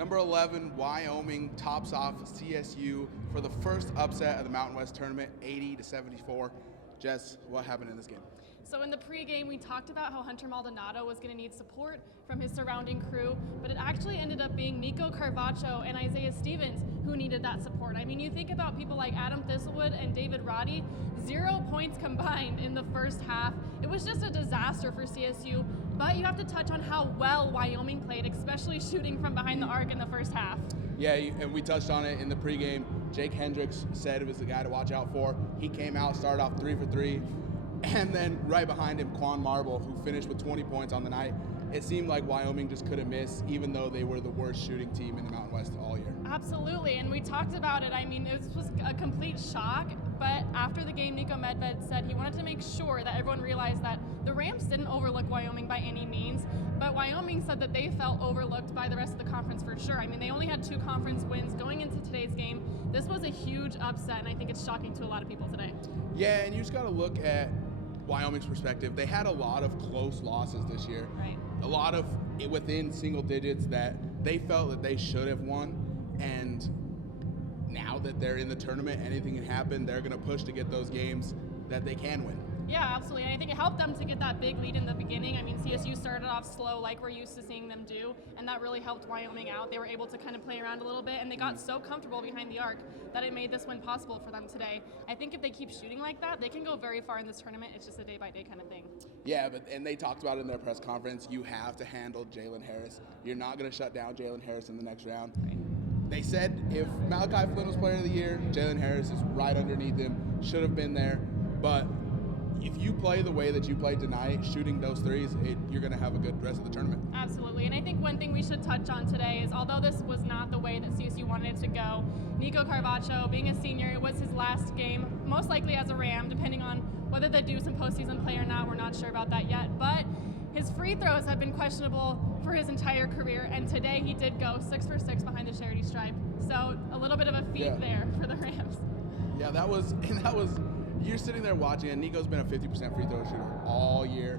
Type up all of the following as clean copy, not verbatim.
Number 11, Wyoming tops off CSU for the first upset of the Mountain West tournament, 80-74. Jess, what happened in this game? So in the pregame, we talked about how Hunter Maldonado was going to need support from his surrounding crew, but it actually ended up being Nico Carvacho and Isaiah Stevens who needed that support. I mean, you think about people like Adam Thistlewood and David Roddy, 0 points combined in the first half. It was just a disaster for CSU, but you have to touch on how well Wyoming played, especially shooting from behind the arc in the first half. Yeah, and we touched on it in the pregame. Jake Hendricks said it was the guy to watch out for. He came out, started off 3 for 3. And then right behind him, Quan Marble, who finished with 20 points on the night. It seemed like Wyoming just couldn't miss, even though they were the worst shooting team in the Mountain West all year. Absolutely, and we talked about it. I mean, it was a complete shock, but after the game, Nico Medved said he wanted to make sure that everyone realized that the Rams didn't overlook Wyoming by any means, but Wyoming said that they felt overlooked by the rest of the conference for sure. I mean, they only had 2 conference wins going into today's game. This was a huge upset, and I think it's shocking to a lot of people today. Yeah, and you just got to look at Wyoming's perspective. They had a lot of close losses this year. Right. A lot of within single digits that they felt that they should have won, and now that they're in the tournament, anything can happen. They're going to push to get those games that they can win. Yeah, absolutely. And I think it helped them to get that big lead in the beginning. I mean, CSU started off slow like we're used to seeing them do, and that really helped Wyoming out. They were able to kind of play around a little bit, and they got so comfortable behind the arc that it made this win possible for them today. I think if they keep shooting like that, they can go very far in this tournament. It's just a day-by-day kind of thing. Yeah, and they talked about it in their press conference. You have to handle Jalen Harris. You're not going to shut down Jalen Harris in the next round. Right. They said if Malachi Flynn was player of the year, Jalen Harris is right underneath him, should have been there, but if you play the way that you played tonight, shooting those threes, you're going to have a good rest of the tournament. Absolutely, and I think one thing we should touch on today is although this was not the way that CSU wanted it to go, Nico Carvacho, being a senior, it was his last game, most likely as a Ram, depending on whether they do some postseason play or not. We're not sure about that yet, but his free throws have been questionable for his entire career, and today he did go 6 for 6 behind the charity stripe. So a little bit of a feat there for the Rams. Yeah, that was. You're sitting there watching, and Nico's been a 50% free throw shooter all year.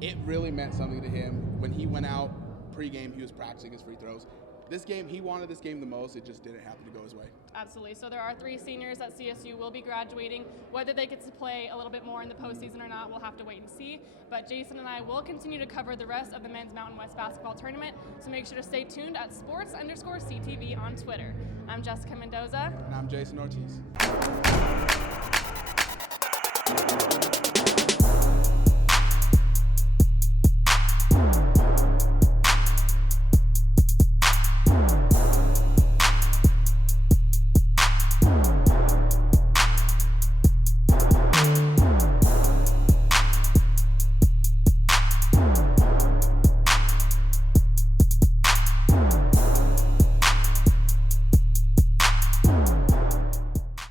It really meant something to him. When he went out pregame, he was practicing his free throws. This game, he wanted this game the most. It just didn't happen to go his way. Absolutely. So there are 3 seniors at CSU will be graduating. Whether they get to play a little bit more in the postseason or not, we'll have to wait and see. But Jayson and I will continue to cover the rest of the men's Mountain West basketball tournament. So make sure to stay tuned at sports_CTV on Twitter. I'm Jessica Mendoza. And I'm Jayson Ortiz.